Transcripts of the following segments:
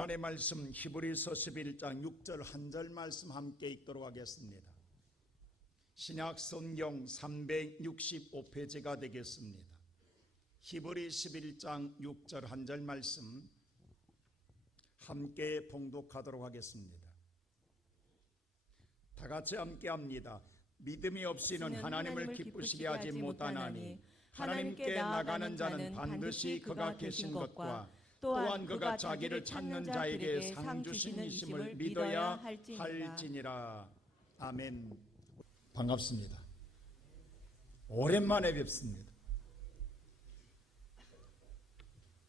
하나님의 말씀 히브리서 11장 6절 한 절 말씀 함께 읽도록 하겠습니다. 신약 성경 365페이지가 되겠습니다. 히브리 11장 6절 한 절 말씀 함께 봉독하도록 하겠습니다. 다 같이 함께 합니다. 믿음이 없이는 하나님을 기쁘시게 하지 못하나니 하나님께 나가는 자는 반드시 그가 계신 것과 또한 그가 자기를 찾는 자에게 상 주시는 이심을 믿어야 할지니라. 아멘. 반갑습니다. 오랜만에 뵙습니다.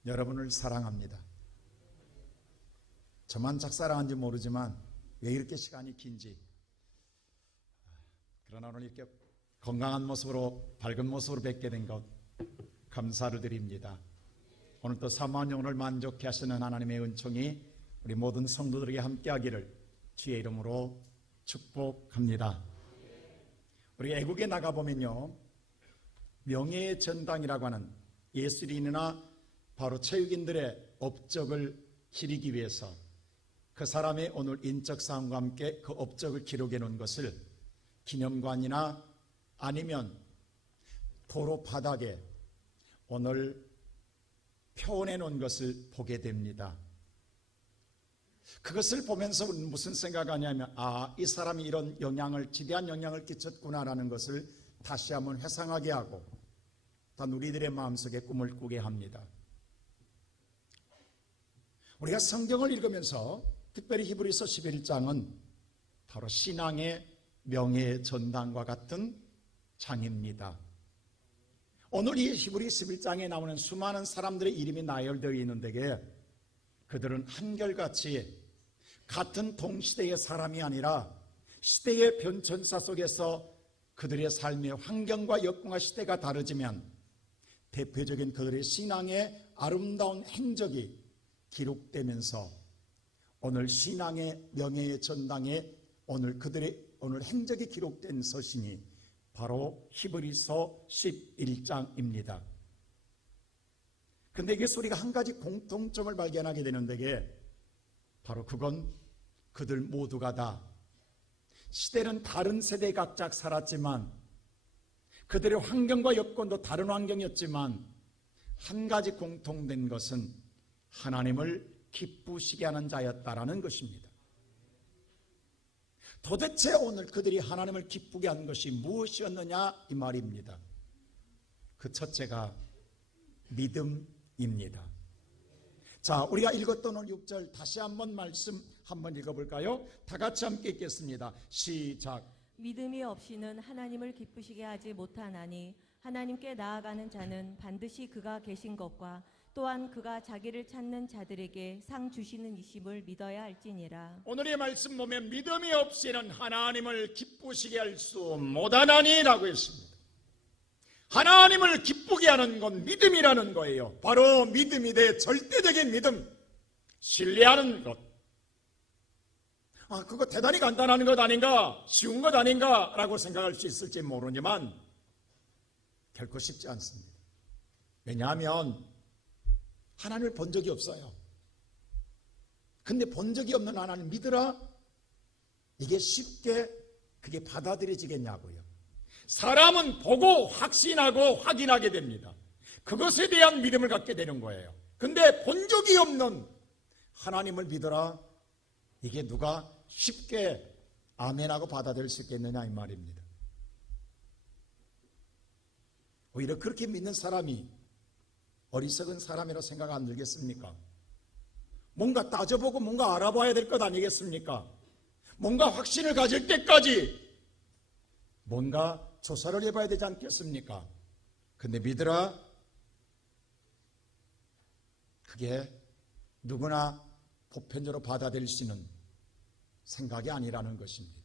여러분을 사랑합니다. 저만 작사랑한지 모르지만 왜 이렇게 시간이 긴지, 그러나 오늘 이렇게 건강한 모습으로 밝은 모습으로 뵙게 된 것 감사를 드립니다. 오늘 또 사모한 영혼을 만족케 하시는 하나님의 은총이 우리 모든 성도들에게 함께하기를 주의 이름으로 축복합니다. 우리 애국에 나가보면요, 명예의 전당이라고 하는 예술인이나 바로 체육인들의 업적을 기리기 위해서 그 사람의 오늘 인적사항과 함께 그 업적을 기록해 놓은 것을 기념관이나 아니면 도로 바닥에 오늘 표현해 놓은 것을 보게 됩니다. 그것을 보면서 우리는 무슨 생각하냐면, 이 사람이 이런 지대한 영향을 끼쳤구나라는 것을 다시 한번 회상하게 하고 단 우리들의 마음속에 꿈을 꾸게 합니다. 우리가 성경을 읽으면서 특별히 히브리서 11장은 바로 신앙의 명예의 전당과 같은 장입니다. 오늘 이 히브리 11장에 나오는 수많은 사람들의 이름이 나열되어 있는 데에 그들은 한결같이 같은 동시대의 사람이 아니라 시대의 변천사 속에서 그들의 삶의 환경과 여건과 시대가 다르지만 대표적인 그들의 신앙의 아름다운 행적이 기록되면서 오늘 신앙의 명예의 전당에 오늘 그들의 오늘 행적이 기록된 서신이 바로 히브리서 11장입니다. 그런데 이게 우리가 한 가지 공통점을 발견하게 되는데, 바로 그건 그들 모두가 다 시대는 다른 세대에 각자 살았지만 그들의 환경과 여건도 다른 환경이었지만 한 가지 공통된 것은 하나님을 기쁘시게 하는 자였다라는 것입니다. 도대체 오늘 그들이 하나님을 기쁘게 한 것이 무엇이었느냐 이 말입니다. 그 첫째가 믿음입니다. 자, 우리가 읽었던 오늘 6절 다시 한번 말씀 한번 읽어볼까요? 다 같이 함께 읽겠습니다. 시작. 믿음이 없이는 하나님을 기쁘시게 하지 못하나니 하나님께 나아가는 자는 반드시 그가 계신 것과 또한 그가 자기를 찾는 자들에게 상 주시는 이심을 믿어야 할지니라. 오늘의 말씀 보면 믿음이 없이는 하나님을 기쁘시게 할 수 못하나니 라고 했습니다. 하나님을 기쁘게 하는 건 믿음이라는 거예요. 바로 믿음이 돼 절대적인 믿음, 신뢰하는 것. 그거 대단히 간단한 것 아닌가, 쉬운 것 아닌가 라고 생각할 수 있을지 모르지만 결코 쉽지 않습니다. 왜냐하면 하나님을 본 적이 없어요. 근데 본 적이 없는 하나님 믿으라? 이게 쉽게 그게 받아들여지겠냐고요. 사람은 보고 확신하고 확인하게 됩니다. 그것에 대한 믿음을 갖게 되는 거예요. 근데 본 적이 없는 하나님을 믿어라, 이게 누가 쉽게 아멘하고 받아들일 수 있겠느냐 이 말입니다. 오히려 그렇게 믿는 사람이 어리석은 사람이라고 생각 안 들겠습니까? 뭔가 따져보고 뭔가 알아봐야 될 것 아니겠습니까? 뭔가 확신을 가질 때까지 뭔가 조사를 해봐야 되지 않겠습니까? 근데 믿으라, 그게 누구나 보편적으로 받아들일 수 있는 생각이 아니라는 것입니다.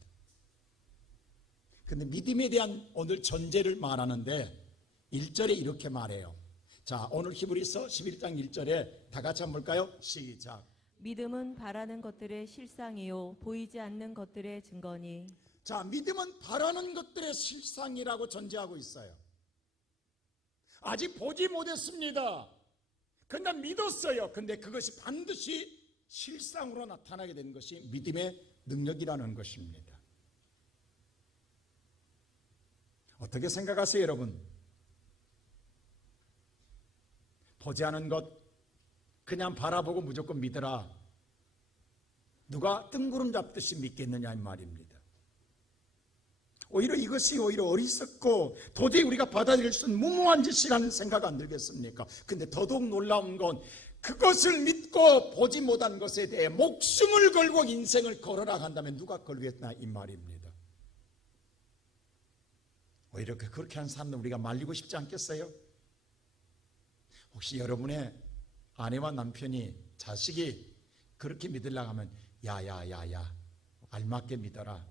근데 믿음에 대한 오늘 전제를 말하는데 1절에 이렇게 말해요. 자, 오늘 히브리서 11장 1절에 다 같이 한번 볼까요? 시작. 믿음은 바라는 것들의 실상이요 보이지 않는 것들의 증거니. 자, 믿음은 바라는 것들의 실상이라고 전제하고 있어요. 아직 보지 못했습니다. 그러나 믿었어요. 근데 그것이 반드시 실상으로 나타나게 된 것이 믿음의 능력이라는 것입니다. 어떻게 생각하세요, 여러분? 보지 않은 것 그냥 바라보고 무조건 믿어라. 누가 뜬구름 잡듯이 믿겠느냐 이 말입니다. 오히려 이것이 오히려 어리석고 도저히 우리가 받아들일 수 없는 무모한 짓이라는 생각 안 들겠습니까? 근데 더더욱 놀라운 건 그것을 믿고 보지 못한 것에 대해 목숨을 걸고 인생을 걸어라 한다면 누가 걸겠나 이 말입니다. 오히려 그렇게 하는 사람들 우리가 말리고 싶지 않겠어요? 혹시 여러분의 아내와 남편이 자식이 그렇게 믿으려고 하면 야야야야 알맞게 믿어라,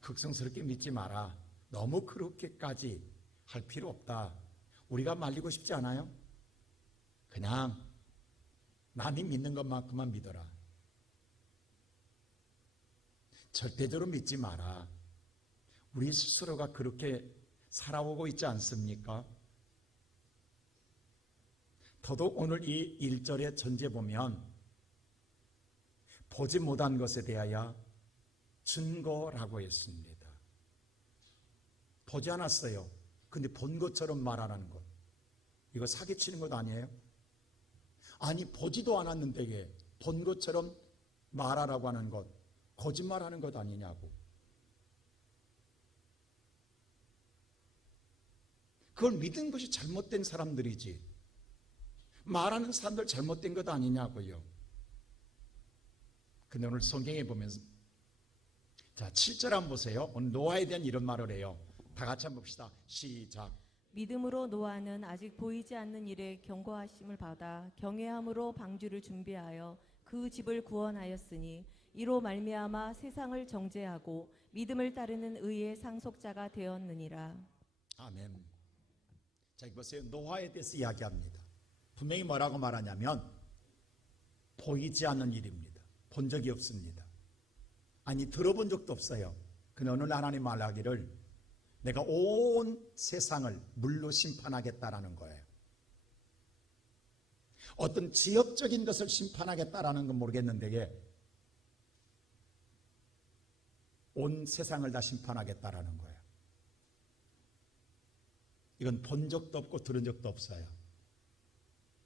극성스럽게 믿지 마라, 너무 그렇게까지 할 필요 없다, 우리가 말리고 싶지 않아요? 그냥 남이 믿는 것만큼만 믿어라, 절대적으로 믿지 마라. 우리 스스로가 그렇게 살아오고 있지 않습니까? 더더욱 오늘 이 1절의 전제 보면 보지 못한 것에 대하여 증거라고 했습니다. 보지 않았어요. 근데 본 것처럼 말하는 것, 이거 사기치는 것 아니에요? 아니 보지도 않았는데 본 것처럼 말하라고 하는 것, 거짓말하는 것 아니냐고. 그걸 믿은 것이 잘못된 사람들이지 말하는 사람들 잘못된 것 아니냐고요. 근데 오늘 성경에 보면 자 7절 한번 보세요. 오늘 노아에 대한 이런 말을 해요. 다 같이 한번 봅시다. 시작. 믿음으로 노아는 아직 보이지 않는 일에 경고하심을 받아 경외함으로 방주를 준비하여 그 집을 구원하였으니 이로 말미암아 세상을 정죄하고 믿음을 따르는 의의 상속자가 되었느니라. 아멘. 자, 보세요. 노아에 대해서 이야기합니다. 분명히 뭐라고 말하냐면 보이지 않는 일입니다. 본 적이 없습니다. 아니 들어본 적도 없어요. 근데 어느 날 하나님 말하기를 내가 온 세상을 물로 심판하겠다라는 거예요. 어떤 지역적인 것을 심판하겠다라는 건 모르겠는데 온 세상을 다 심판하겠다라는 거예요. 이건 본 적도 없고 들은 적도 없어요.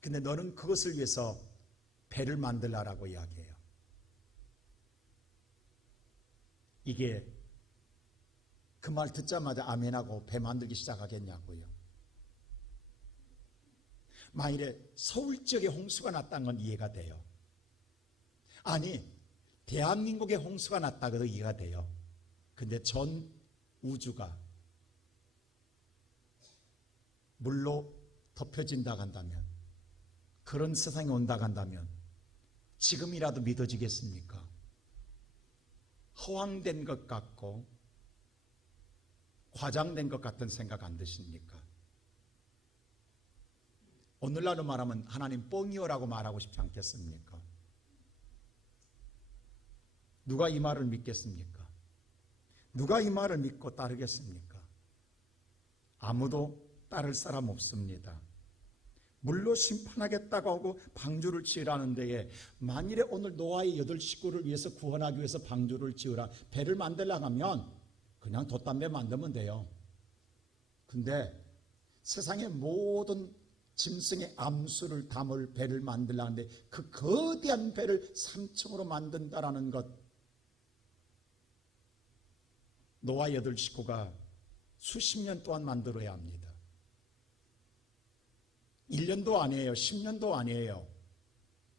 근데 너는 그것을 위해서 배를 만들라라고 이야기해요. 이게 그 말 듣자마자 아멘하고 배 만들기 시작하겠냐고요. 만일에 서울 지역에 홍수가 났다는 건 이해가 돼요. 아니 대한민국에 홍수가 났다고도 이해가 돼요. 근데 전 우주가 물로 덮여진다고 한다면, 그런 세상이 온다고 한다면 지금이라도 믿어지겠습니까? 허황된 것 같고 과장된 것 같은 생각 안 드십니까? 오늘날로 말하면 하나님 뻥이요라고 말하고 싶지 않겠습니까? 누가 이 말을 믿겠습니까? 누가 이 말을 믿고 따르겠습니까? 아무도 따를 사람 없습니다. 물로 심판하겠다고 하고 방주를 지으라는 데에 만일에 오늘 노아의 8식구를 위해서 구원하기 위해서 방주를 지으라, 배를 만들려고 하면 그냥 돛담배 만들면 돼요. 근데 세상의 모든 짐승의 암수를 담을 배를 만들려는데 그 거대한 배를 3층으로 만든다라는 것, 노아 8식구가 수십 년 동안 만들어야 합니다. 1년도 아니에요. 10년도 아니에요.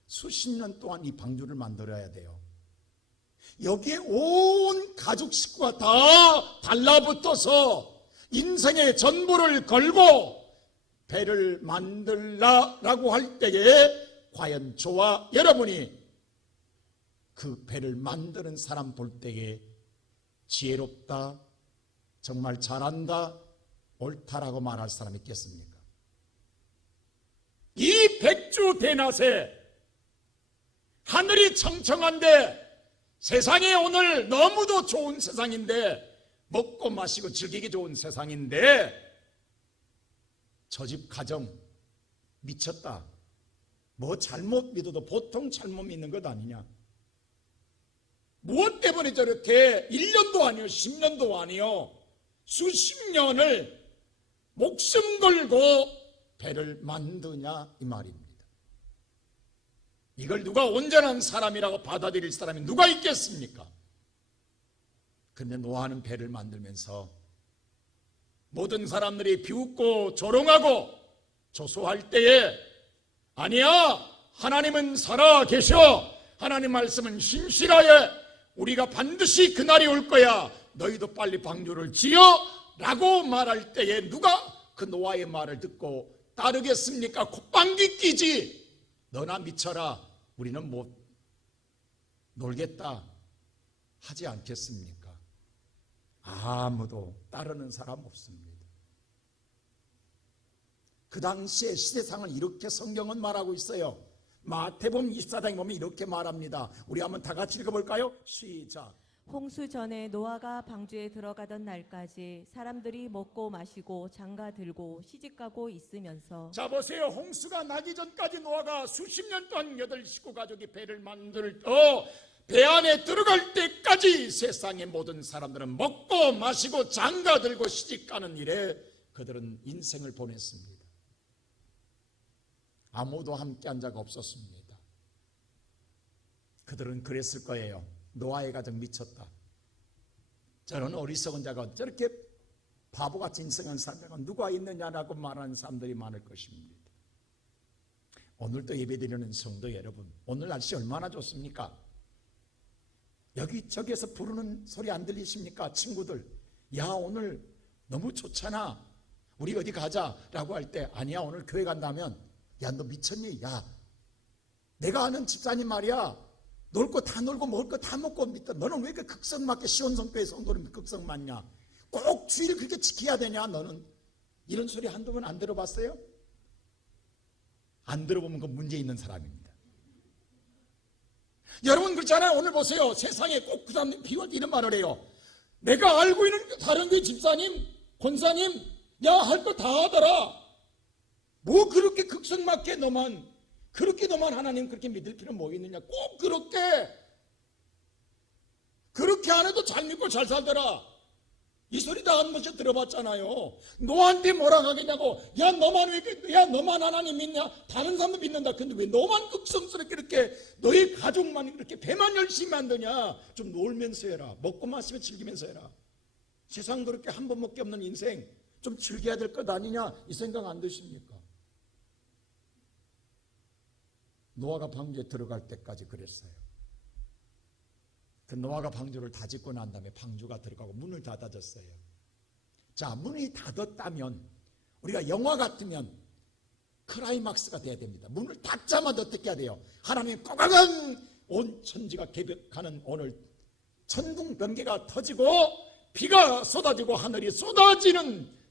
수십 년 동안 이 방주를 만들어야 돼요. 여기에 온 가족 식구가 다 달라붙어서 인생의 전부를 걸고 배를 만들라라고 할 때에 과연 저와 여러분이 그 배를 만드는 사람 볼 때에 지혜롭다, 정말 잘한다, 옳다라고 말할 사람이 있겠습니까? 이 백주 대낮에 하늘이 청청한데 세상에 오늘 너무도 좋은 세상인데, 먹고 마시고 즐기기 좋은 세상인데 저 집 가정 미쳤다, 뭐 잘못 믿어도 보통 잘못 믿는 것 아니냐? 무엇 때문에 저렇게 1년도 아니요 10년도 아니요 수십 년을 목숨 걸고 배를 만드냐 이 말입니다. 이걸 누가 온전한 사람이라고 받아들일 사람이 누가 있겠습니까? 그런데 노아는 배를 만들면서 모든 사람들이 비웃고 조롱하고 조소할 때에 아니야, 하나님은 살아 계셔, 하나님 말씀은 신실하여 우리가 반드시 그날이 올 거야, 너희도 빨리 방주를 지어 라고 말할 때에 누가 그 노아의 말을 듣고 따르겠습니까? 콧방귀 끼지. 너나 미쳐라, 우리는 못 놀겠다 하지 않겠습니까? 아무도 따르는 사람 없습니다. 그 당시의 시대상을 이렇게 성경은 말하고 있어요. 마태복음 24장에 보면 이렇게 말합니다. 우리 한번 다 같이 읽어볼까요? 시작. 홍수 전에 노아가 방주에 들어가던 날까지 사람들이 먹고 마시고 장가 들고 시집가고 있으면서. 자 보세요. 홍수가 나기 전까지 노아가 수십 년 동안 8 식구 가족이 배를 만들 배 안에 들어갈 때까지 세상의 모든 사람들은 먹고 마시고 장가 들고 시집가는 일에 그들은 인생을 보냈습니다. 아무도 함께한 자가 없었습니다. 그들은 그랬을 거예요. 노아의 가정 미쳤다. 저는 어리석은 자가 저렇게 바보같이 인생한 사람들과 누가 있느냐라고 말하는 사람들이 많을 것입니다. 오늘도 예배드리는 성도 여러분, 오늘 날씨 얼마나 좋습니까? 여기저기에서 부르는 소리 안 들리십니까? 친구들, 야 오늘 너무 좋잖아, 우리 어디 가자라고 할 때 아니야 오늘 교회 간다면 야 너 미쳤니? 야 내가 아는 집사님 말이야, 놀 거 다 놀고 먹을 거 다 먹고 믿다. 너는 왜 이렇게 극성 맞게 시온성교회 성도는 극성 맞냐? 꼭 주의를 그렇게 지켜야 되냐? 너는 이런 소리 한두 번 안 들어봤어요? 안 들어보면 그 문제 있는 사람입니다. 여러분 그렇잖아요. 오늘 보세요. 세상에 꼭 그 사람 비유할 때 이런 말을 해요. 내가 알고 있는 다른 교회 집사님, 권사님, 야 할 거 다 하더라. 뭐 그렇게 극성맞게 너만 하나님 그렇게 믿을 필요 뭐 있느냐? 꼭 그렇게 안 해도 잘 믿고 잘 살더라. 이 소리 다 한 번씩 들어봤잖아요. 너한테 뭐라 하겠냐고. 야 너만 하나님 믿냐? 다른 사람도 믿는다. 근데 왜 너만 극성스럽게 이렇게 너희 가족만 이렇게 배만 열심히 만드냐? 좀 놀면서 해라. 먹고 마시며 즐기면서 해라. 세상 그렇게 한 번밖에 없는 인생 좀 즐겨야 될 것 아니냐? 이 생각 안 드십니까? 노아가 방주에 들어갈 때까지 그랬어요. 그 노아가 방주를 다 짓고 난 다음에 방주가 들어가고 문을 닫아줬어요. 자, 문이 닫았다면 우리가 영화 같으면 클라이막스가 돼야 됩니다. 문을 닫자마자 어떻게 해야 돼요? 하나님의 꼬강한 온 천지가 개벽하는 오늘 천둥 번개가 터지고 비가 쏟아지고 하늘이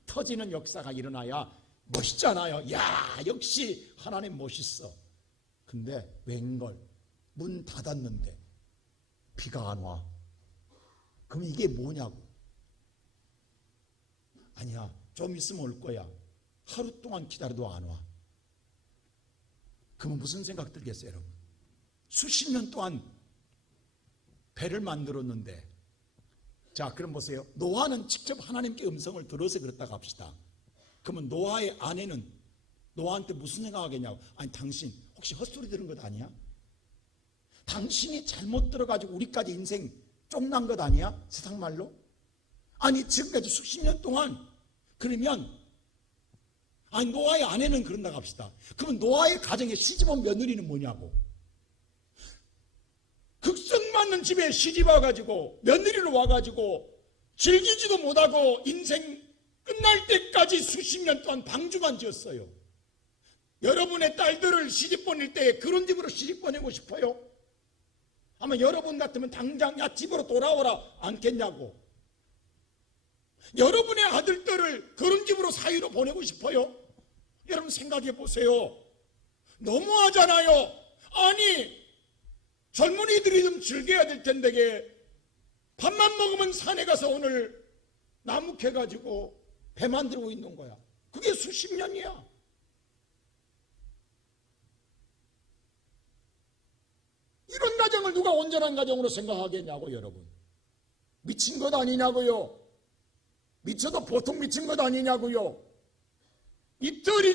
터지는 역사가 일어나야 멋있잖아요. 야 역시 하나님 멋있어. 근데 웬걸 문 닫았는데 비가 안 와. 그럼 이게 뭐냐고. 아니야 좀 있으면 올 거야. 하루 동안 기다려도 안 와. 그러면 무슨 생각 들겠어요 여러분? 수십 년 동안 배를 만들었는데, 자 그럼 보세요. 노아는 직접 하나님께 음성을 들어서 그랬다고 합시다. 그러면 노아의 아내는 노아한테 무슨 생각하겠냐고. 아니 당신 혹시 헛소리 들은 것 아니야? 당신이 잘못 들어가지고 우리까지 인생 쫑난 것 아니야? 세상 말로? 아니 지금까지 수십 년 동안. 그러면 아니 노아의 아내는 그런다고 합시다. 그러면 노아의 가정에 시집온 며느리는 뭐냐고. 극성맞는 집에 시집 와가지고 며느리로 와가지고 즐기지도 못하고 인생 끝날 때까지 수십 년 동안 방주만 지었어요. 여러분의 딸들을 시집 보낼 때 그런 집으로 시집 보내고 싶어요? 아마 여러분 같으면 당장 야 집으로 돌아오라 않겠냐고. 여러분의 아들들을 그런 집으로 사위로 보내고 싶어요? 여러분 생각해 보세요. 너무하잖아요. 아니 젊은이들이 좀 즐겨야 될 텐데 밥만 먹으면 산에 가서 오늘 나무 캐가지고 배 만들고 있는 거야. 그게 수십 년이야. 가정을 누가 온전한 가정으로 생각하겠냐고 여러분. 미친 것 아니냐고요. 미쳐도 보통 미친 것 아니냐고요. 이틀이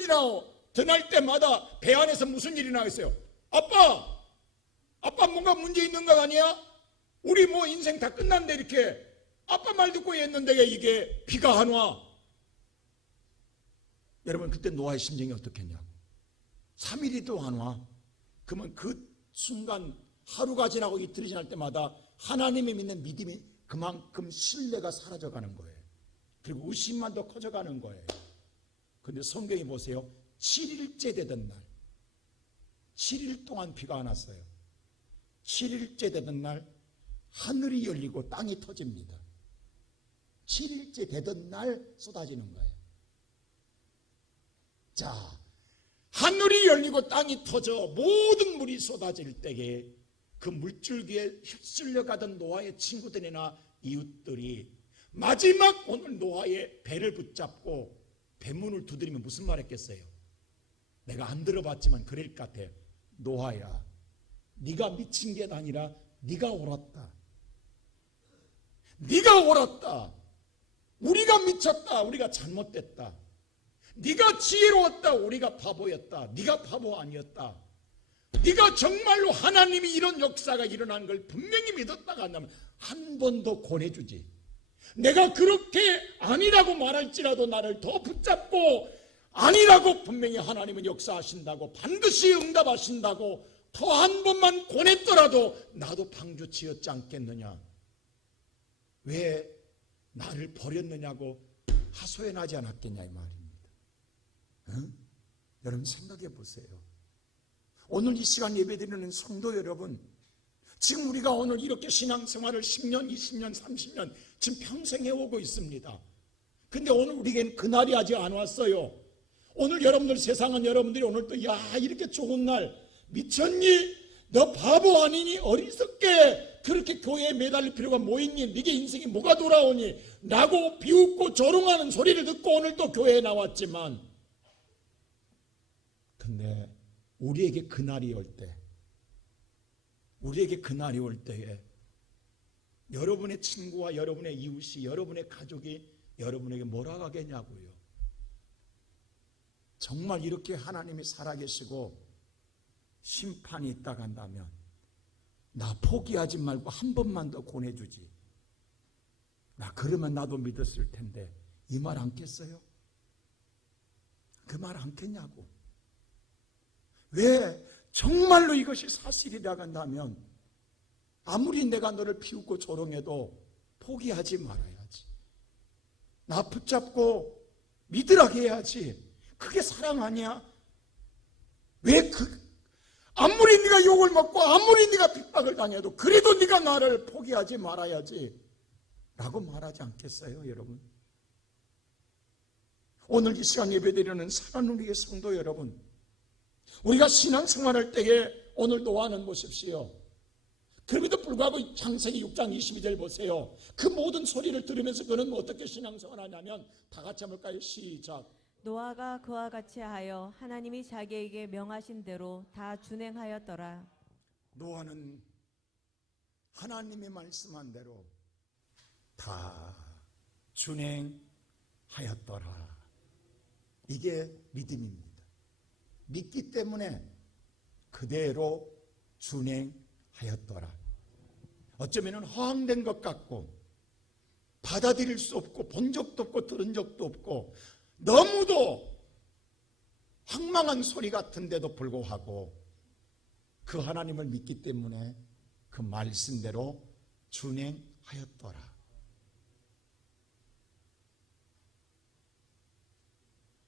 지날 때마다 배 안에서 무슨 일이 나겠어요? 아빠 뭔가 문제 있는 거 아니야? 우리 뭐 인생 다 끝났는데 이렇게 아빠 말 듣고 했는데 이게 비가 안 와. 여러분 그때 노아의 심정이 어떻겠냐고. 3일이도 안 와. 그러면 그 순간 하루가 지나고 이틀이 지날 때마다 하나님이 믿는 믿음이 그만큼 신뢰가 사라져가는 거예요. 그리고 의심만 더 커져가는 거예요. 그런데 성경에 보세요. 7일째 되던 날 7일 동안 비가 안 왔어요. 7일째 되던 날 하늘이 열리고 땅이 터집니다. 7일째 되던 날 쏟아지는 거예요. 자, 하늘이 열리고 땅이 터져 모든 물이 쏟아질 때에 그 물줄기에 휩쓸려 가던 노아의 친구들이나 이웃들이 마지막 오늘 노아의 배를 붙잡고 배문을 두드리면 무슨 말 했겠어요? 내가 안 들어봤지만 그럴 것 같아. 노아야, 네가 미친 게 아니라 네가 옳았다. 네가 옳았다. 우리가 미쳤다. 우리가 잘못됐다. 네가 지혜로웠다. 우리가 바보였다. 네가 바보 아니었다. 네가 정말로 하나님이 이런 역사가 일어난 걸 분명히 믿었다가 한다면 한 번 더 권해주지. 내가 그렇게 아니라고 말할지라도 나를 더 붙잡고 아니라고 분명히 하나님은 역사하신다고 반드시 응답하신다고 더 한 번만 권했더라도 나도 방주치였지 않겠느냐. 왜 나를 버렸느냐고 하소연하지 않았겠냐 이 말입니다. 응? 여러분 생각해 보세요. 오늘 이 시간 예배드리는 성도 여러분, 지금 우리가 오늘 이렇게 신앙생활을 10년, 20년, 30년 지금 평생 해오고 있습니다. 근데 오늘 우리에겐 그날이 아직 안 왔어요. 오늘 여러분들 세상은 여러분들이 오늘 또 야 이렇게 좋은 날 미쳤니? 너 바보 아니니? 어리석게 그렇게 교회에 매달릴 필요가 뭐 있니? 네게 인생이 뭐가 돌아오니? 라고 비웃고 조롱하는 소리를 듣고 오늘 또 교회에 나왔지만 근데 우리에게 그날이 올 때 우리에게 그날이 올 때에 여러분의 친구와 여러분의 이웃이 여러분의 가족이 여러분에게 뭐라 하겠냐고요. 정말 이렇게 하나님이 살아계시고 심판이 있다가 한다면 나 포기하지 말고 한 번만 더 권해주지. 나 그러면 나도 믿었을 텐데 이 말 안겠어요? 그 말 안겠냐고. 왜 정말로 이것이 사실이라고 한다면 아무리 내가 너를 비웃고 조롱해도 포기하지 말아야지. 나 붙잡고 믿으라고 해야지. 그게 사랑 아니야? 왜 아무리 네가 욕을 먹고 아무리 네가 핍박을 당해도 그래도 네가 나를 포기하지 말아야지 라고 말하지 않겠어요 여러분? 오늘 이 시간 예배드리는 사랑하는 우리의 성도 여러분, 우리가 신앙생활할 때에 오늘 노아는 보십시오. 그럼에도 불구하고 창세기 6장 22절 보세요. 그 모든 소리를 들으면서 그는 어떻게 신앙생활하냐면 다 같이 한번 볼까요? 시작. 노아가 그와 같이 하여 하나님이 자기에게 명하신 대로 다 준행하였더라. 노아는 하나님이 말씀한 대로 다 준행하였더라. 이게 믿음입니다. 믿기 때문에 그대로 준행하였더라. 어쩌면 허황된 것 같고 받아들일 수 없고 본 적도 없고 들은 적도 없고 너무도 황망한 소리 같은데도 불구하고 그 하나님을 믿기 때문에 그 말씀대로 준행하였더라.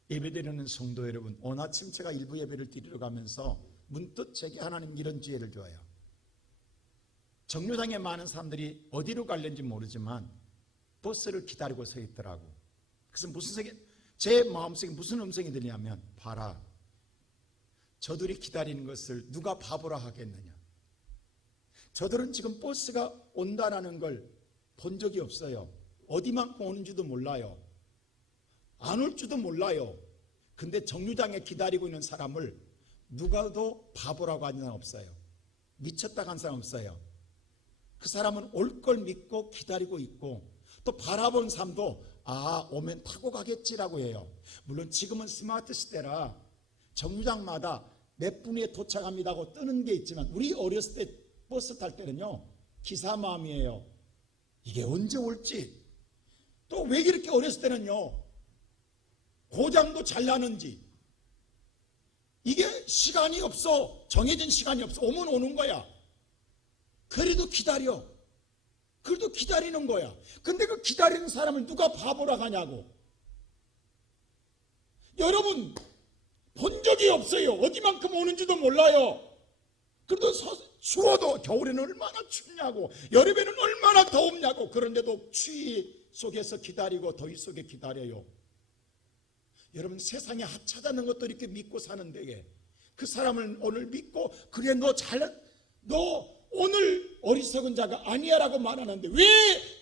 예배드리는 성도 여러분, 오늘 아침 제가 일부 예배를 드리러 가면서 문득 제게 하나님 이런 지혜를 줘요. 정류장에 많은 사람들이 어디로 갈는지 모르지만 버스를 기다리고 서 있더라고. 그래서 제 마음속에 무슨 음성이 들리냐면, 봐라, 저들이 기다리는 것을 누가 바보라 하겠느냐. 저들은 지금 버스가 온다라는 걸 본 적이 없어요. 어디만큼 오는지도 몰라요. 안 올 줄도 몰라요. 근데 정류장에 기다리고 있는 사람을 누가도 바보라고 하는 사람 없어요. 미쳤다 한 사람 없어요. 그 사람은 올 걸 믿고 기다리고 있고 또 바라본 삶도 오면 타고 가겠지라고 해요. 물론 지금은 스마트 시대라 정류장마다 몇 분에 도착합니다 하고 뜨는 게 있지만 우리 어렸을 때 버스 탈 때는요 기사 마음이에요. 이게 언제 올지, 또 왜 이렇게 어렸을 때는요 고장도 잘 나는지, 이게 시간이 없어, 정해진 시간이 없어, 오면 오는 거야. 그래도 기다려. 그래도 기다리는 거야. 근데 그 기다리는 사람을 누가 바보라 하냐고. 여러분 본 적이 없어요. 어디만큼 오는지도 몰라요. 그래도 추워도 겨울에는 얼마나 춥냐고, 여름에는 얼마나 더웁냐고. 그런데도 추위 속에서 기다리고 더위 속에 기다려요. 여러분 세상에 하찮은 것도 이렇게 믿고 사는데 그 사람을 오늘 믿고 그래 너 오늘 어리석은 자가 아니야 라고 말하는데 왜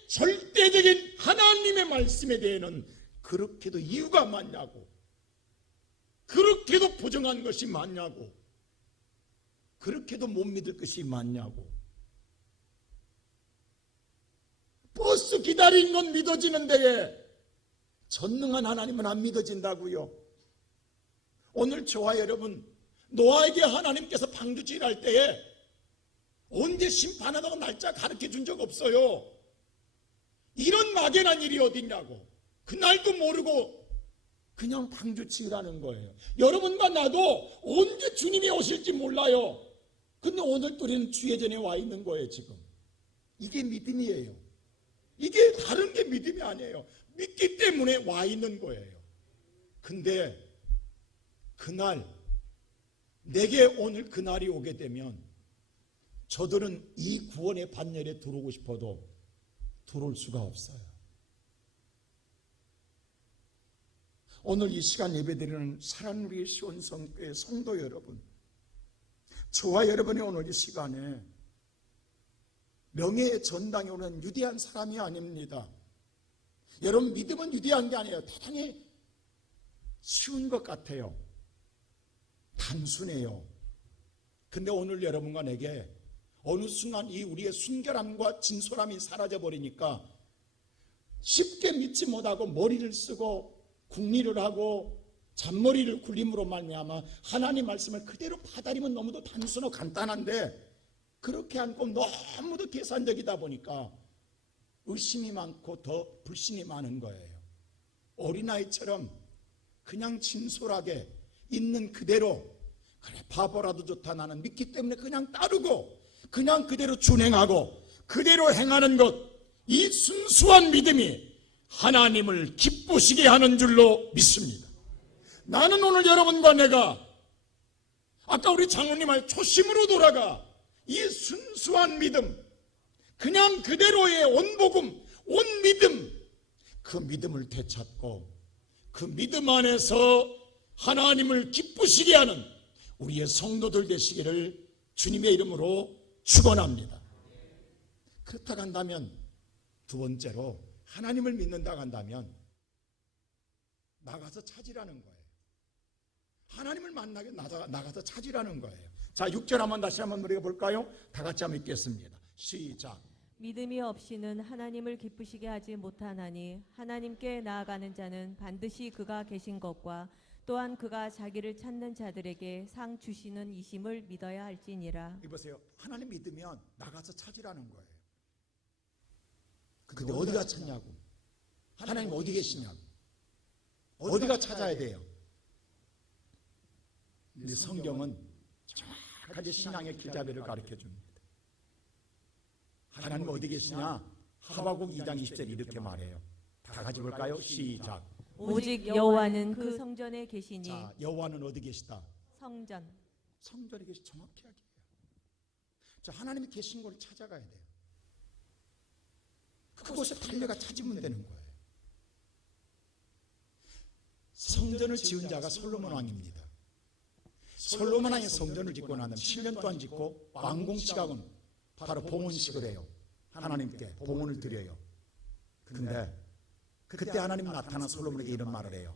절대적인 하나님의 말씀에 대해서는 그렇게도 이유가 많냐고, 그렇게도 부정한 것이 많냐고, 그렇게도 못 믿을 것이 많냐고. 버스 기다리는 건 믿어지는데 전능한 하나님은 안 믿어진다고요. 오늘 저와 여러분 노아에게 하나님께서 방주질할 때에 언제 심판하다고 날짜 가르쳐 준 적 없어요. 이런 막연한 일이 어딨냐고. 그날도 모르고 그냥 방주치라는 거예요. 여러분과 나도 언제 주님이 오실지 몰라요. 근데 오늘 우리는 주의 전에 와 있는 거예요. 지금 이게 믿음이에요. 이게 다른 게 믿음이 아니에요. 믿기 때문에 와 있는 거예요. 근데 그날 내게 오늘 그날이 오게 되면 저들은 이 구원의 반열에 들어오고 싶어도 들어올 수가 없어요. 오늘 이 시간 예배드리는 사랑하는 우리 시온성교회 성도 여러분, 저와 여러분이 오늘 이 시간에 명예의 전당에 오는 유대한 사람이 아닙니다. 여러분 믿음은 유대한 게 아니에요. 대단히 쉬운 것 같아요. 단순해요. 근데 오늘 여러분과 내게 어느 순간 이 우리의 순결함과 진솔함이 사라져 버리니까 쉽게 믿지 못하고 머리를 쓰고 궁리를 하고 잔머리를 굴림으로 말미암아 하나님 말씀을 그대로 받아들이면 너무도 단순하고 간단한데 그렇게 않고 너무도 계산적이다 보니까 의심이 많고 더 불신이 많은 거예요. 어린아이처럼 그냥 진솔하게 있는 그대로, 그래 바보라도 좋다 나는 믿기 때문에 그냥 따르고 그냥 그대로 준행하고 그대로 행하는 것, 이 순수한 믿음이 하나님을 기쁘시게 하는 줄로 믿습니다. 나는 오늘 여러분과 내가 아까 우리 장로님 말 초심으로 돌아가 이 순수한 믿음, 그냥 그대로의 온 복음, 온 믿음, 그 믿음을 되찾고 그 믿음 안에서 하나님을 기쁘시게 하는 우리의 성도들 되시기를 주님의 이름으로 축원합니다. 그렇다고 한다면 두 번째로 하나님을 믿는다고 한다면 나가서 찾으라는 거예요. 하나님을 만나게 나가서 찾으라는 거예요. 자, 6절 한번 다시 한번 우리가 볼까요? 다 같이 한번 읽겠습니다. 시작. 믿음이 없이는 하나님을 기쁘시게 하지 못하나니 하나님께 나아가는 자는 반드시 그가 계신 것과 또한 그가 자기를 찾는 자들에게 상 주시는 이심을 믿어야 할지니라. 이보세요. 하나님 믿으면 나가서 찾으라는 거예요. 근데 어디가 찾냐고. 하나님 어디 계시냐고. 어디가 찾아야 돼요. 근데 성경은 정확하게 신앙의 길잡이를 가르쳐 줍니다. 하나님 어디 계시냐? 하박국 2장 20절 이렇게 말해요. 다 같이 볼까요? 시작. 오직 여호와는 그 성전에 계시니. 자, 여호와는 어디 계시다? 성전. 성전에 계시 정확히 하게요. 자, 하나님이 계신 곳을 찾아가야 돼요. 그곳에 달려가 찾으면 되는 거예요. 성전을 지은 자가 솔로몬 왕입니다. 솔로몬 왕이 성전을 짓고 난 다음 7년 동안 짓고 완공식하고는 바로 봉헌식을 해요. 하나님께 봉헌을 드려요. 근데 그때 하나님 나타나 솔로몬에게 이런 말을 해요.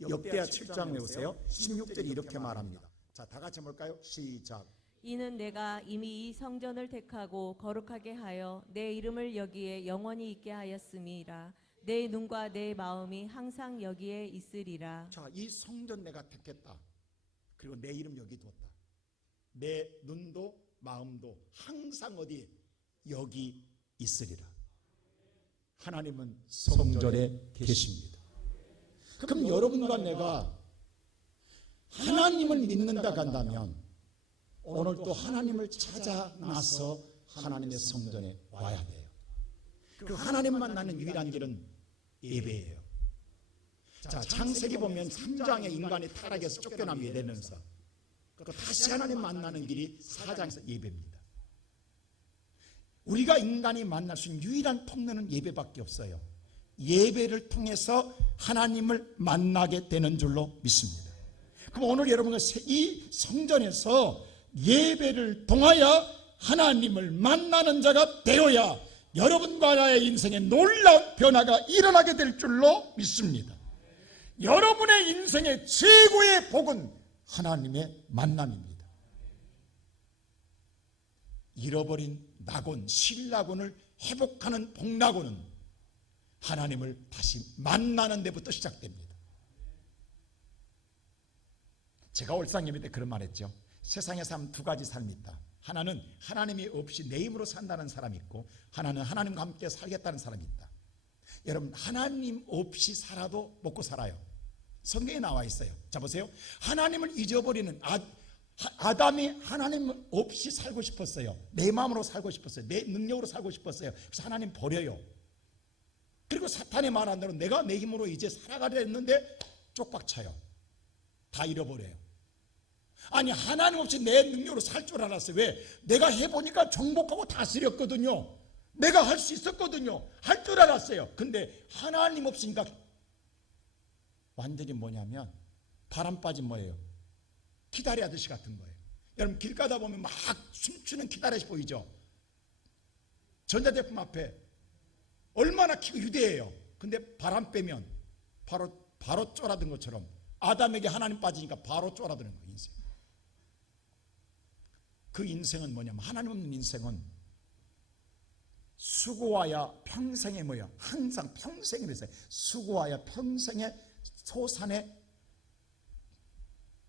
역대하 7장 외우세요. 16절이 이렇게 말합니다. 자, 다 같이 볼까요? 시작. 이는 내가 이미 이 성전을 택하고 거룩하게 하여 내 이름을 여기에 영원히 있게 하였음이라. 내 눈과 내 마음이 항상 여기에 있으리라. 자, 이 성전 내가 택했다. 그리고 내 이름 여기 뒀다. 내 눈도 마음도 항상 어디? 여기 있으리라. 하나님은 성전에 계십니다. 그럼 여러분과 내가 하나님을 믿는다 간다면 오늘 또 하나님을 찾아 나서 하나님의 성전에 와야 돼요. 그 하나님 만나는 유일한 길은 예배예요. 자, 창세기 보면 3장에 인간이 타락해서 쫓겨나면 예배면서 다시 하나님 만나는 길이 4장에서 예배입니다. 우리가 인간이 만날 수 있는 유일한 통로는 예배밖에 없어요. 예배를 통해서 하나님을 만나게 되는 줄로 믿습니다. 그럼 오늘 여러분과 이 성전에서 예배를 통하여 하나님을 만나는 자가 되어야 여러분과 나의 인생에 놀라운 변화가 일어나게 될 줄로 믿습니다. 여러분의 인생의 최고의 복은 하나님의 만남입니다. 잃어버린 낙원, 신낙원을 회복하는 복낙원은 하나님을 다시 만나는 데부터 시작됩니다. 제가 올상예배 때 그런 말 했죠. 세상에 사람 두 가지 삶이 있다. 하나는 하나님이 없이 내 힘으로 산다는 사람이 있고, 하나는 하나님과 함께 살겠다는 사람이 있다. 여러분, 하나님 없이 살아도 먹고 살아요. 성경에 나와 있어요. 자, 보세요. 하나님을 잊어버리는 아담이 하나님 없이 살고 싶었어요. 내 마음으로 살고 싶었어요. 내 능력으로 살고 싶었어요. 그래서 하나님 버려요. 그리고 사탄이 말한 대로 내가 내 힘으로 이제 살아가려 했는데 쪽박 차요. 다 잃어버려요. 아니, 하나님 없이 내 능력으로 살 줄 알았어요. 왜? 내가 해보니까 정복하고 다스렸거든요. 내가 할 수 있었거든요. 할 줄 알았어요. 근데 하나님 없으니까 완전히 뭐냐면 바람 빠진 뭐예요? 기다리 아저씨 같은 거예요. 여러분, 길 가다 보면 막 춤추는 기다리 아저씨 보이죠? 전자제품 앞에 얼마나 키가 유대해요. 근데 바람 빼면 바로 쫄아든 것처럼 아담에게 하나님 빠지니까 바로 쫄아드는 거예요. 인생. 그 인생은 뭐냐면, 하나님 없는 인생은 수고하여 평생에 뭐예요? 항상 평생에 있어요. 수고하여 평생에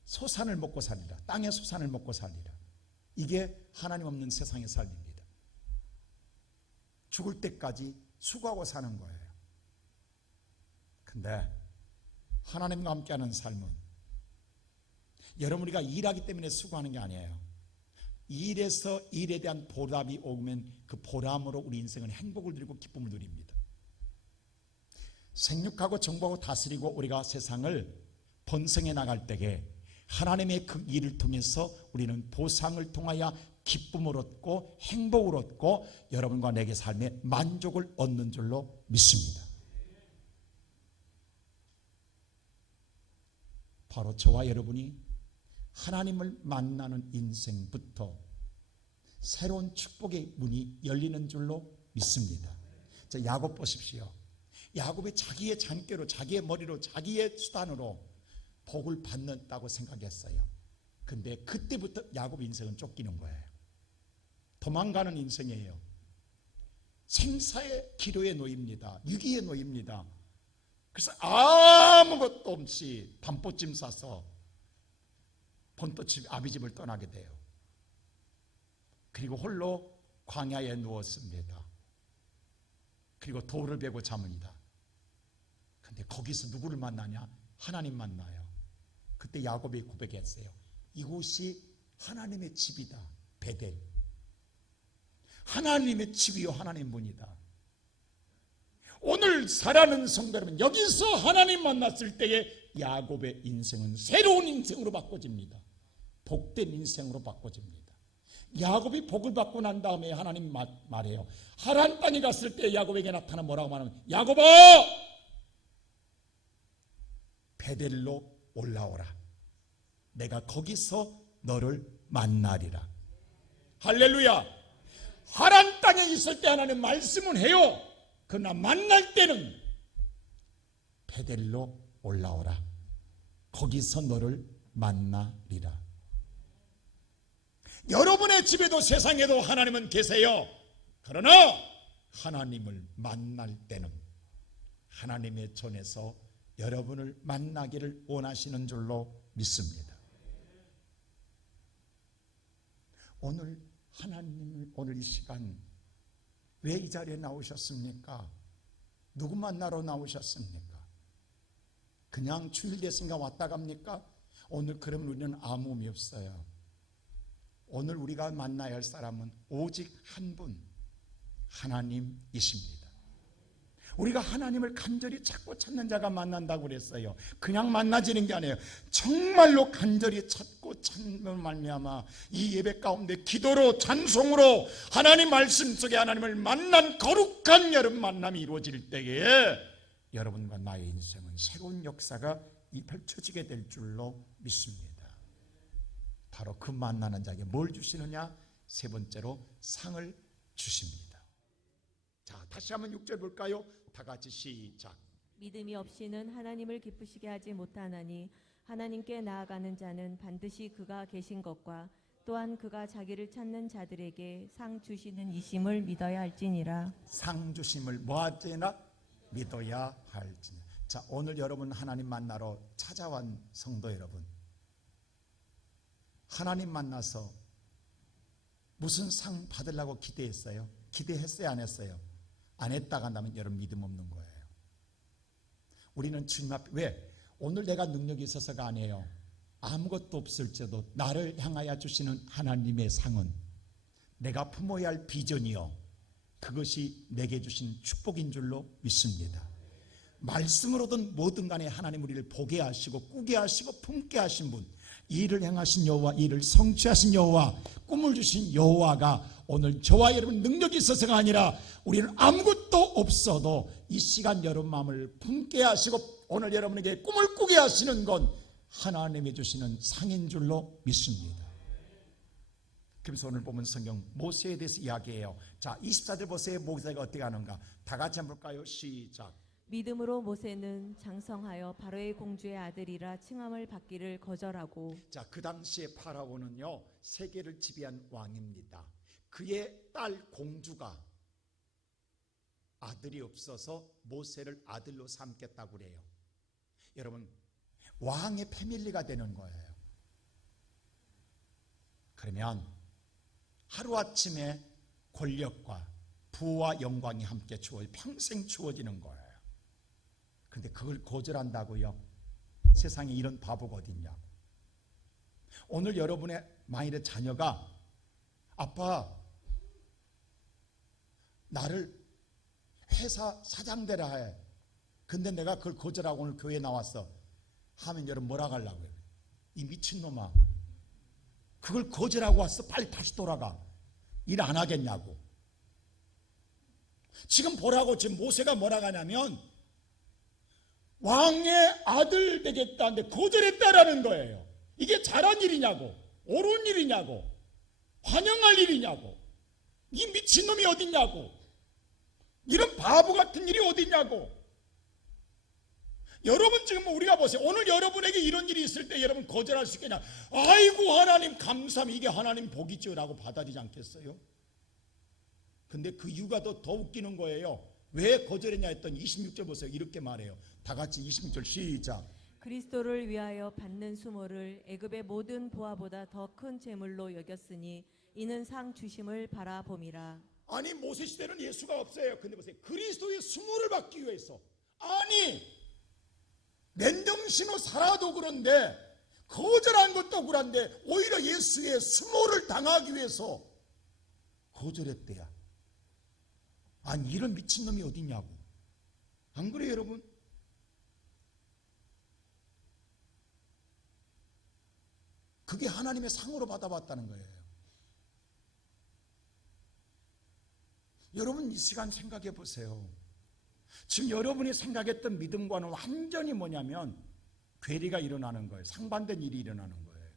소산을 먹고 살리라. 땅의 소산을 먹고 살리라. 이게 하나님 없는 세상의 삶입니다. 죽을 때까지 수고하고 사는 거예요. 근데 하나님과 함께하는 삶은 여러분, 우리가 일하기 때문에 수고하는 게 아니에요. 일에서 일에 대한 보답이 오면 그 보람으로 우리 인생은 행복을 누리고 기쁨을 누립니다. 생육하고 정복하고 다스리고 우리가 세상을 번성해 나갈 때에 하나님의 그 일을 통해서 우리는 보상을 통하여 기쁨을 얻고 행복을 얻고 여러분과 내게 삶의 만족을 얻는 줄로 믿습니다. 바로 저와 여러분이 하나님을 만나는 인생부터 새로운 축복의 문이 열리는 줄로 믿습니다. 자, 야곱 보십시오. 야곱이 자기의 잔꾀로, 자기의 머리로, 자기의 수단으로 복을 받는다고 생각했어요. 근데 그때부터 야곱 인생은 쫓기는 거예요. 도망가는 인생이에요. 생사의 기로에 놓입니다. 위기에 놓입니다. 그래서 아무것도 없이 밤보찜 싸서 본토집 아비집을 떠나게 돼요. 그리고 홀로 광야에 누웠습니다. 그리고 돌을 베고 잠은다. 근데 거기서 누구를 만나냐? 하나님 만나요. 그때 야곱이 고백했어요. 이곳이 하나님의 집이다. 베델. 하나님의 집이요, 하나님 문이다. 오늘 살아가는 성도 여러분, 여기서 하나님 만났을 때에 야곱의 인생은 새로운 인생으로 바꿔집니다. 복된 인생으로 바꿔집니다. 야곱이 복을 받고 난 다음에 하나님 말해요. 하란 땅에 갔을 때 야곱에게 나타나 뭐라고 말하면, 야곱아, 베델로 올라오라. 내가 거기서 너를 만나리라. 할렐루야. 하란 땅에 있을 때 하나님 말씀은 해요. 그러나 만날 때는 베델로 올라오라. 거기서 너를 만나리라. 여러분의 집에도 세상에도 하나님은 계세요. 그러나 하나님을 만날 때는 하나님의 전에서 여러분을 만나기를 원하시는 줄로 믿습니다. 오늘 하나님을 오늘 이 시간 왜 이 자리에 나오셨습니까? 누구 만나러 나오셨습니까? 그냥 주일 됐으니까 왔다 갑니까? 오늘 그러면 우리는 아무 의미 없어요. 오늘 우리가 만나야 할 사람은 오직 한 분, 하나님이십니다. 우리가 하나님을 간절히 찾고 찾는 자가 만난다고 그랬어요. 그냥 만나지는 게 아니에요. 정말로 간절히 찾고 찾는 말미암아 이 예배 가운데 기도로 단송으로 하나님 말씀 속에 하나님을 만난 거룩한 여러분 만남이 이루어질 때에 여러분과 나의 인생은 새로운 역사가 펼쳐지게 될 줄로 믿습니다. 바로 그 만나는 자에게 뭘 주시느냐? 세 번째로 상을 주십니다. 자, 다시 한번 6절 볼까요? 다 같이 시작. 믿음이 없이는 하나님을 기쁘시게 하지 못하나니 하나님께 나아가는 자는 반드시 그가 계신 것과 또한 그가 자기를 찾는 자들에게 상 주시는 이심을 믿어야 할지니라. 상 주심을 뭐 할지나 믿어야 할지니라. 자, 오늘 여러분 하나님 만나러 찾아온 성도 여러분, 하나님 만나서 무슨 상 받으려고 기대했어요? 기대했어요? 안 했어요? 안 했다가 한다면 여러분 믿음 없는 거예요. 우리는 주님 앞에, 왜? 오늘 내가 능력이 있어서가 아니에요. 아무것도 없을지라도 나를 향하여 주시는 하나님의 상은 내가 품어야 할 비전이요, 그것이 내게 주신 축복인 줄로 믿습니다. 말씀으로든 뭐든 간에 하나님 우리를 보게 하시고 꾸게 하시고 품게 하신 분, 이를 행하신 여호와, 이를 성취하신 여호와, 꿈을 주신 여호와가 오늘 저와 여러분 능력이 있어서가 아니라 우리는 아무것도 없어도 이 시간 여러분 마음을 품게 하시고 오늘 여러분에게 꿈을 꾸게 하시는 건 하나님이 주시는 상인 줄로 믿습니다. 그래서 오늘 보면 성경 모세에 대해서 이야기해요. 자, 24절 보세요. 모세가 어떻게 하는가? 다 같이 한번 볼까요? 시작. 믿음으로 모세는 장성하여 바로의 공주의 아들이라 칭함을 받기를 거절하고. 자, 그 당시에 파라오는요 세계를 지배한 왕입니다. 그의 딸 공주가 아들이 없어서 모세를 아들로 삼겠다고 그래요. 여러분, 왕의 패밀리가 되는 거예요. 그러면 하루아침에 권력과 부와 영광이 함께 평생 주어지는 거예요. 근데 그걸 거절한다고요? 세상에 이런 바보가 어딨냐고. 오늘 여러분의 만일의 자녀가 아빠 나를 회사 사장 되라 해. 근데 내가 그걸 거절하고 오늘 교회에 나왔어 하면 여러분 뭐라 하려고 해요? 이 미친놈아, 그걸 거절하고 왔어. 빨리 다시 돌아가. 일 안 하겠냐고. 지금 보라고 지금 모세가 뭐라 하냐면 왕의 아들 되겠다는데 거절했다라는 거예요. 이게 잘한 일이냐고, 옳은 일이냐고, 환영할 일이냐고, 이 미친놈이 어딨냐고, 이런 바보 같은 일이 어딨냐고. 여러분 지금 우리가 보세요. 오늘 여러분에게 이런 일이 있을 때 여러분 거절할 수 있겠냐? 아이고 하나님 감사합니다. 이게 하나님 복이죠 라고 받아들이지 않겠어요? 근데 그 이유가 더 웃기는 거예요. 왜 거절했냐 했더니 26절 보세요. 이렇게 말해요. 다 같이 26절 시작. 그리스도를 위하여 받는 수모를 애굽의 모든 보화보다 더 큰 재물로 여겼으니 이는 상 주심을 바라봄이라. 아니 모세 시대는 예수가 없어요. 근데 보세요. 그리스도의 수모를 받기 위해서, 아니 맨정신으로 살아도 그런데 거절한 것도 그런데 오히려 예수의 수모를 당하기 위해서 거절했대야. 아니 이런 미친놈이 어딨냐고. 안 그래요 여러분? 그게 하나님의 상으로 받아봤다는 거예요. 여러분 이 시간 생각해 보세요. 지금 여러분이 생각했던 믿음과는 완전히 뭐냐면 괴리가 일어나는 거예요. 상반된 일이 일어나는 거예요.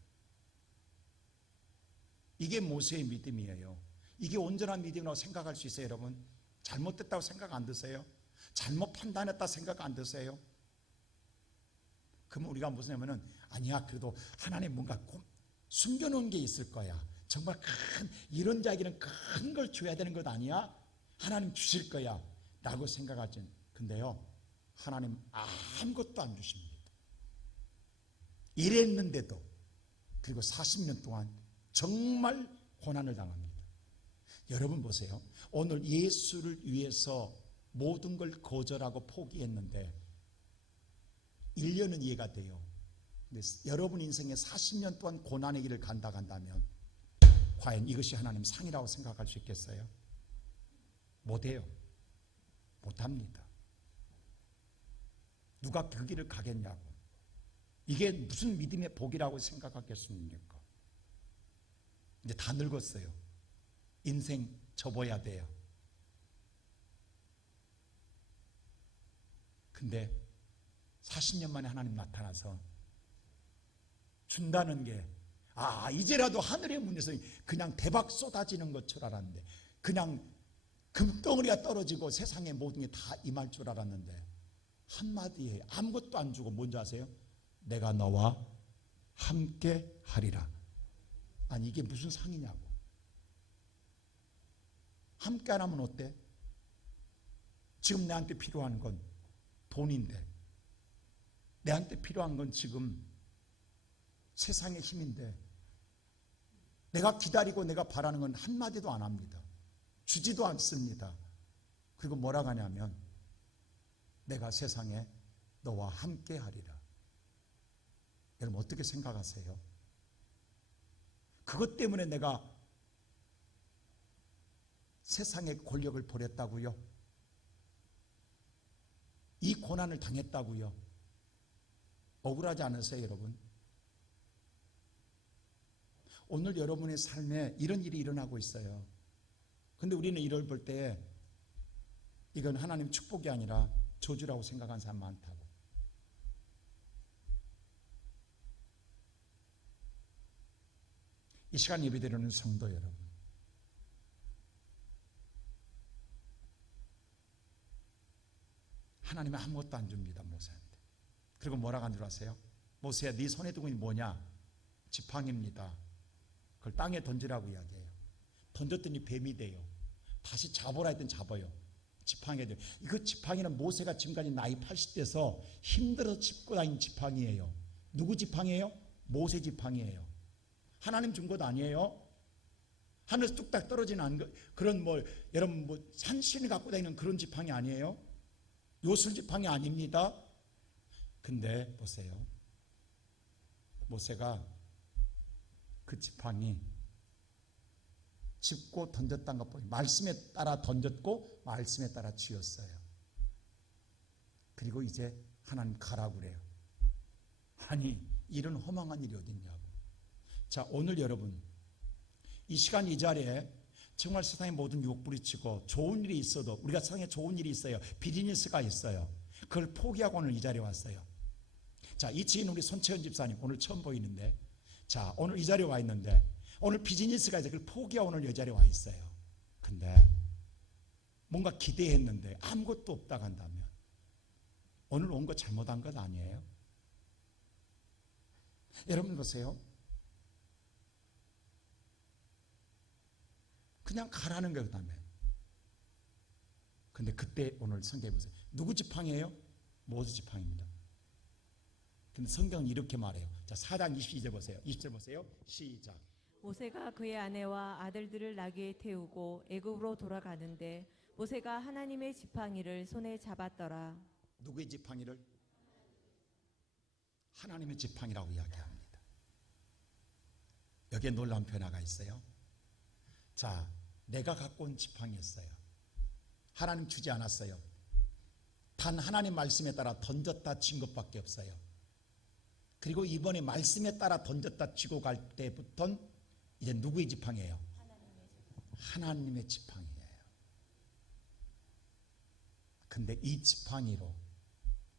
이게 모세의 믿음이에요. 이게 온전한 믿음이라고 생각할 수 있어요 여러분? 잘못됐다고 생각 안 드세요? 잘못 판단했다 생각 안 드세요? 그럼 우리가 무슨 하면은 아니야 그래도 하나님 뭔가 숨겨놓은 게 있을 거야. 정말 이런 자에게는 큰 걸 줘야 되는 것 아니야? 하나님 주실 거야 라고 생각하지. 근데요, 하나님 아무것도 안 주십니다. 이랬는데도, 그리고 40년 동안 정말 고난을 당합니다. 여러분 보세요. 오늘 예수를 위해서 모든 걸 거절하고 포기했는데 1년은 이해가 돼요. 근데 여러분 인생에 40년 동안 고난의 길을 간다면 과연 이것이 하나님 상이라고 생각할 수 있겠어요? 못해요. 못합니다. 누가 그 길을 가겠냐고. 이게 무슨 믿음의 복이라고 생각하겠습니까? 이제 다 늙었어요. 인생 접어야 돼요. 근데 40년 만에 하나님 나타나서 준다는 게, 이제라도 하늘의 문에서 그냥 대박 쏟아지는 것 줄 알았는데, 그냥 금덩어리가 떨어지고 세상의 모든 게 다 임할 줄 알았는데, 한마디에 아무것도 안 주고 뭔지 아세요? 내가 너와 함께 하리라. 아니, 이게 무슨 상이냐고. 함께 안 하면 어때? 지금 내한테 필요한 건 돈인데, 내한테 필요한 건 지금 세상의 힘인데, 내가 기다리고 내가 바라는 건 한마디도 안 합니다. 주지도 않습니다. 그리고 뭐라고 하냐면, 내가 세상에 너와 함께 하리라. 여러분 어떻게 생각하세요? 그것 때문에 내가 세상의 권력을 버렸다고요? 이 고난을 당했다고요? 억울하지 않으세요, 여러분? 오늘 여러분의 삶에 이런 일이 일어나고 있어요. 근데 우리는 이걸 볼 때 이건 하나님 축복이 아니라 저주라고 생각하는 사람 많다고. 이 시간 예배드리는 성도 여러분, 하나님은 아무것도 안 줍니다, 모세한테. 그리고 뭐라고 한 줄 아세요? 모세야, 네 손에 두고 있는 뭐냐? 지팡이입니다. 그걸 땅에 던지라고 이야기해요. 던졌더니 뱀이 돼요. 다시 잡으라 했더니 잡아요. 지팡이가 돼요. 그 지팡이는 모세가 지금까지 나이 80대에서 힘들어서 짚고 다닌 지팡이에요. 누구 지팡이에요? 모세 지팡이에요. 하나님 준 것 아니에요. 하늘에서 뚝딱 떨어지는 그런 여러분 산신을 갖고 다니는 그런 지팡이 아니에요. 요술 지팡이 아닙니다. 근데 보세요. 모세가 그 지팡이 짚고 던졌다는 것 보니 말씀에 따라 던졌고 말씀에 따라 쥐었어요. 그리고 이제 하나님 가라고 그래요. 아니, 이런 허망한 일이 어딨냐고. 자, 오늘 여러분 이 시간 이 자리에 정말 세상의 모든 유혹 부딪히고 좋은 일이 있어도, 우리가 세상에 좋은 일이 있어요. 비즈니스가 있어요. 그걸 포기하고 오늘 이 자리에 왔어요. 자, 이 지인 우리 손채연 집사님 오늘 처음 보이는데, 자, 오늘 이 자리에 와 있는데 오늘 비즈니스가 있어요. 그걸 포기하고 오늘 이 자리에 와 있어요. 근데 뭔가 기대했는데 아무것도 없다고 한다면 오늘 온 거 잘못한 것 아니에요? 여러분 보세요. 그냥 가라는 거예요, 그 다음에. 근데 그때 오늘 성경에 보세요. 누구 지팡이에요? 모세 지팡이입니다. 근데 성경은 이렇게 말해요. 자, 4장 22절 보세요. 20절 보세요. 시작. 모세가 그의 아내와 아들들을 나귀에 태우고 애굽으로 돌아가는데 모세가 하나님의 지팡이를 손에 잡았더라. 누구의 지팡이를? 하나님의 지팡이라고 이야기합니다. 여기에 놀라운 변화가 있어요. 자, 내가 갖고 온 지팡이였어요. 하나님 주지 않았어요. 단 하나님 말씀에 따라 던졌다 친 것밖에 없어요. 그리고 이번에 말씀에 따라 던졌다 치고 갈 때부터는 이제 누구의 지팡이에요? 하나님의 지팡이예요. 근데 이 지팡이로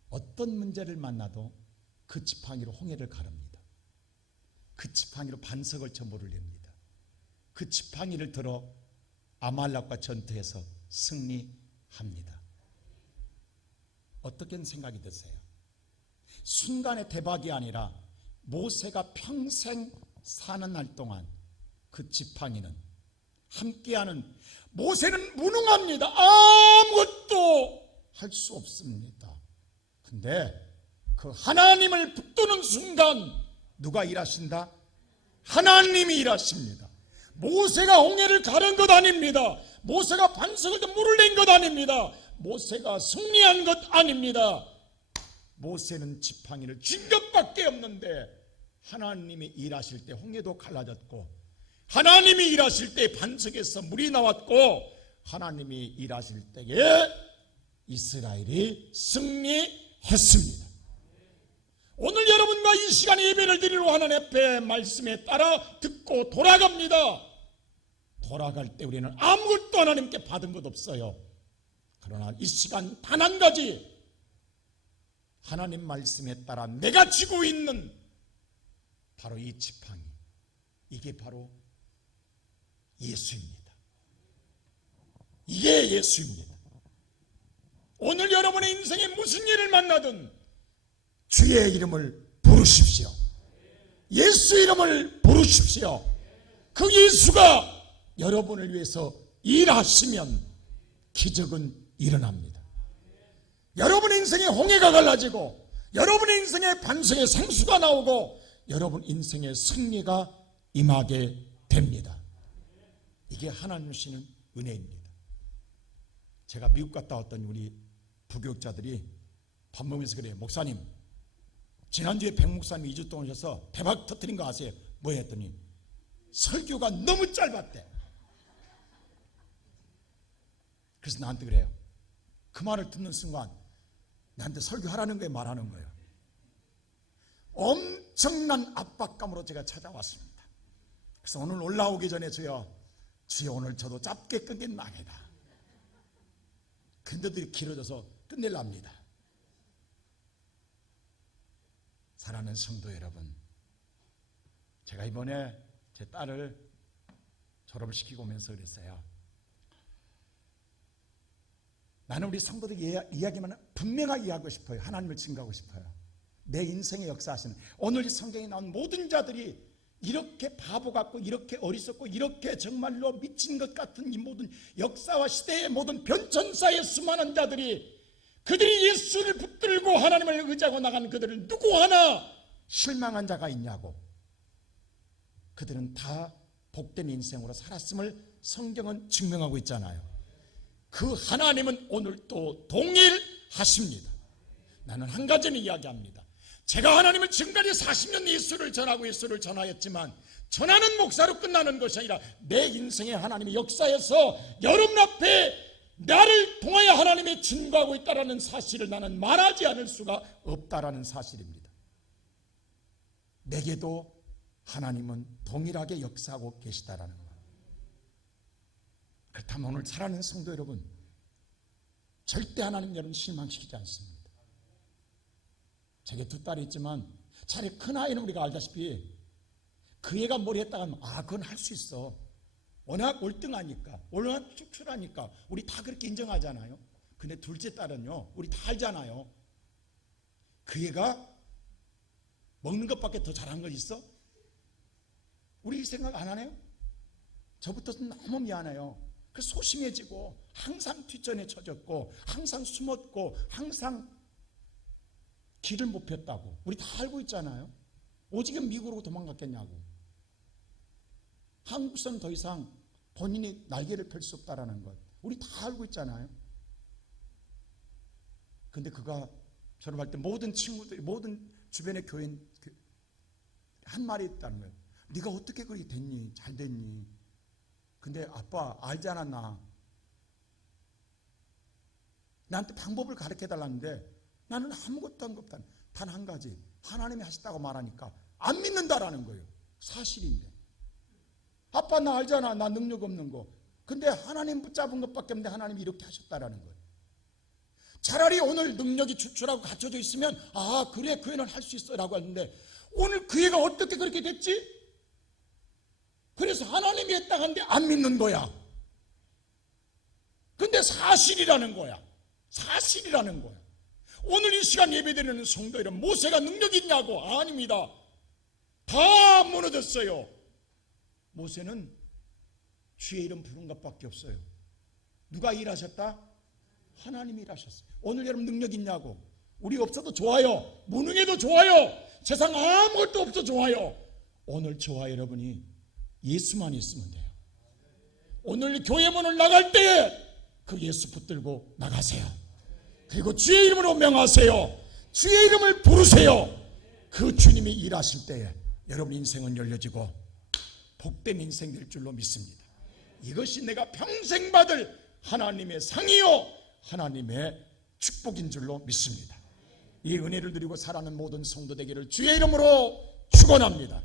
어떤 문제를 만나도 그 지팡이로 홍해를 가릅니다. 그 지팡이로 반석을 쳐 물을 냅니다. 그 지팡이를 들어 아말렉과 전투해서 승리합니다. 어떻게 생각이 드세요? 순간의 대박이 아니라 모세가 평생 사는 날 동안 그 지팡이는 함께하는 모세는 무능합니다. 아무것도 할 수 없습니다. 근데 그 하나님을 붙드는 순간 누가 일하신다? 하나님이 일하십니다. 모세가 홍해를 가른 것 아닙니다. 모세가 반석을 물을 낸 것 아닙니다. 모세가 승리한 것 아닙니다. 모세는 지팡이를 쥔 것밖에 없는데 하나님이 일하실 때 홍해도 갈라졌고, 하나님이 일하실 때 반석에서 물이 나왔고, 하나님이 일하실 때에 이스라엘이 승리했습니다. 오늘 여러분과 이 시간에 예배를 드리러 하나님 앞에 말씀에 따라 듣고 돌아갑니다. 돌아갈 때 우리는 아무것도 하나님께 받은 것 없어요. 그러나 이 시간 단 한 가지, 하나님 말씀에 따라 내가 쥐고 있는 바로 이 지팡이, 이게 바로 예수입니다. 이게 예수입니다. 오늘 여러분의 인생에 무슨 일을 만나든 주의 이름을 부르십시오. 예수 이름을 부르십시오. 그 예수가 여러분을 위해서 일하시면 기적은 일어납니다. 여러분의 인생에 홍해가 갈라지고, 여러분의 인생에 반석에 생수가 나오고, 여러분 인생에 승리가 임하게 됩니다. 이게 하나님 주시는 은혜입니다. 제가 미국 갔다 왔던 우리 부교육자들이 밥 먹으면서 그래요. 목사님, 지난주에 백 목사님이 2주 동안 오셔서 대박 터뜨린 거 아세요? 뭐 했더니 설교가 너무 짧았대. 그래서 나한테 그래요. 그 말을 듣는 순간 나한테 설교하라는 거에 말하는 거예요. 엄청난 압박감으로 제가 찾아왔습니다. 그래서 오늘 올라오기 전에 주여 오늘 저도 짧게 끊겠나이다. 근데도 길어져서 끝낼랍니다. 사랑하는 성도 여러분, 제가 이번에 제 딸을 졸업을 시키고 오면서 그랬어요. 나는 우리 성도들 이야기만 분명하게 이해하고 싶어요. 하나님을 증거하고 싶어요. 내 인생의 역사하시는, 오늘 이 성경에 나온 모든 자들이 이렇게 바보 같고, 이렇게 어리석고, 이렇게 정말로 미친 것 같은 이 모든 역사와 시대의 모든 변천사의 수많은 자들이, 그들이 예수를 붙들고 하나님을 의지하고 나간 그들을 누구 하나 실망한 자가 있냐고. 그들은 다 복된 인생으로 살았음을 성경은 증명하고 있잖아요. 그 하나님은 오늘 또 동일하십니다. 나는 한 가지는 이야기합니다. 제가 하나님을 지금까지 40년 예수를 전하고 예수를 전하였지만, 전하는 목사로 끝나는 것이 아니라 내 인생의 하나님의 역사에서 여러분 앞에 나를 통하여 하나님의 증거하고 있다는 사실을 나는 말하지 않을 수가 없다라는 사실입니다. 내게도 하나님은 동일하게 역사하고 계시다라는 것. 그렇다면 오늘 살아가는 성도 여러분, 절대 하나님 여러분 실망시키지 않습니다. 제게 두 딸이 있지만 차라리 큰아이는 우리가 알다시피 그 애가 뭘 했다가 하면 그건 할 수 있어. 워낙 월등하니까, 워낙 축출하니까 우리 다 그렇게 인정하잖아요. 근데 둘째 딸은요, 우리 다 알잖아요. 그 애가 먹는 것밖에 더 잘한 거 있어? 우리 생각 안 하네요? 저부터 너무 미안해요. 그래서 소심해지고 항상 뒷전에 쳐졌고 항상 숨었고 항상 길을 못 폈다고 우리 다 알고 있잖아요. 오직은 미국으로 도망갔겠냐고. 한국선 더 이상 본인이 날개를 펼 수 없다라는 것 우리 다 알고 있잖아요. 근데 그가 졸업할 때 모든 친구들이, 모든 주변의 교인 한 말이 있다는 거예요. 네가 어떻게 그렇게 됐니? 잘 됐니? 근데 아빠 알지 않았나? 나한테 방법을 가르쳐 달라는데 나는 아무것도 한 것 없다. 단 한 가지, 하나님이 하셨다고 말하니까 안 믿는다라는 거예요. 사실인데. 아빠 나 알잖아, 나 능력 없는 거. 근데 하나님 붙잡은 것밖에 없는데 하나님이 이렇게 하셨다라는 거예요. 차라리 오늘 능력이 추출하고 갖춰져 있으면 그래 그 애는 할 수 있어 라고 하는데 오늘 그 애가 어떻게 그렇게 됐지? 그래서 하나님이 했다고 하는데 안 믿는 거야. 근데 사실이라는 거야. 사실이라는 거야. 오늘 이 시간 예배드리는 성도 여러분, 모세가 능력이 있냐고? 아닙니다. 다 무너졌어요. 모세는 주의 이름 부른 것밖에 없어요. 누가 일하셨다? 하나님이 일하셨어요. 오늘 여러분 능력 있냐고? 우리 없어도 좋아요. 무능해도 좋아요. 세상 아무것도 없어도 좋아요. 오늘 저와 여러분이 예수만 있으면 돼요. 오늘 교회 문을 나갈 때에 그 예수 붙들고 나가세요. 그리고 주의 이름으로 명하세요. 주의 이름을 부르세요. 그 주님이 일하실 때에 여러분 인생은 열려지고 복된 인생 될 줄로 믿습니다. 이것이 내가 평생 받을 하나님의 상이요 하나님의 축복인 줄로 믿습니다. 이 은혜를 누리고 살아가는 모든 성도 되기를 주의 이름으로 축원합니다.